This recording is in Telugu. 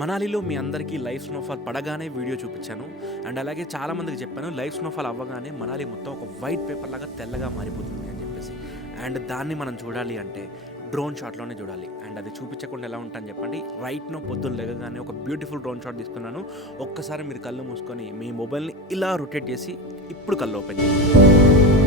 మనాలిలో మీ అందరికీ లైవ్ స్నోఫాల్ పడగానే వీడియో చూపించాను. అండ్ అలాగే చాలామందికి చెప్పాను లైవ్ స్నోఫాల్ అవ్వగానే మనాలి మొత్తం ఒక వైట్ పేపర్ లాగా తెల్లగా మారిపోతుంది అని చెప్పేసి. అండ్ దాన్ని మనం చూడాలి అంటే డ్రోన్ షాట్లోనే చూడాలి. అండ్ అది చూపించకుండా ఎలా ఉంటాను చెప్పండి. రైట్నో పొద్దున్న లేవగానే ఒక బ్యూటిఫుల్ డ్రోన్ షాట్ తీసుకున్నాను. ఒక్కసారి మీరు కళ్ళు మూసుకొని మీ మొబైల్ని ఇలా రొటేట్ చేసి ఇప్పుడు కళ్ళు ఓపెన్ చేయండి.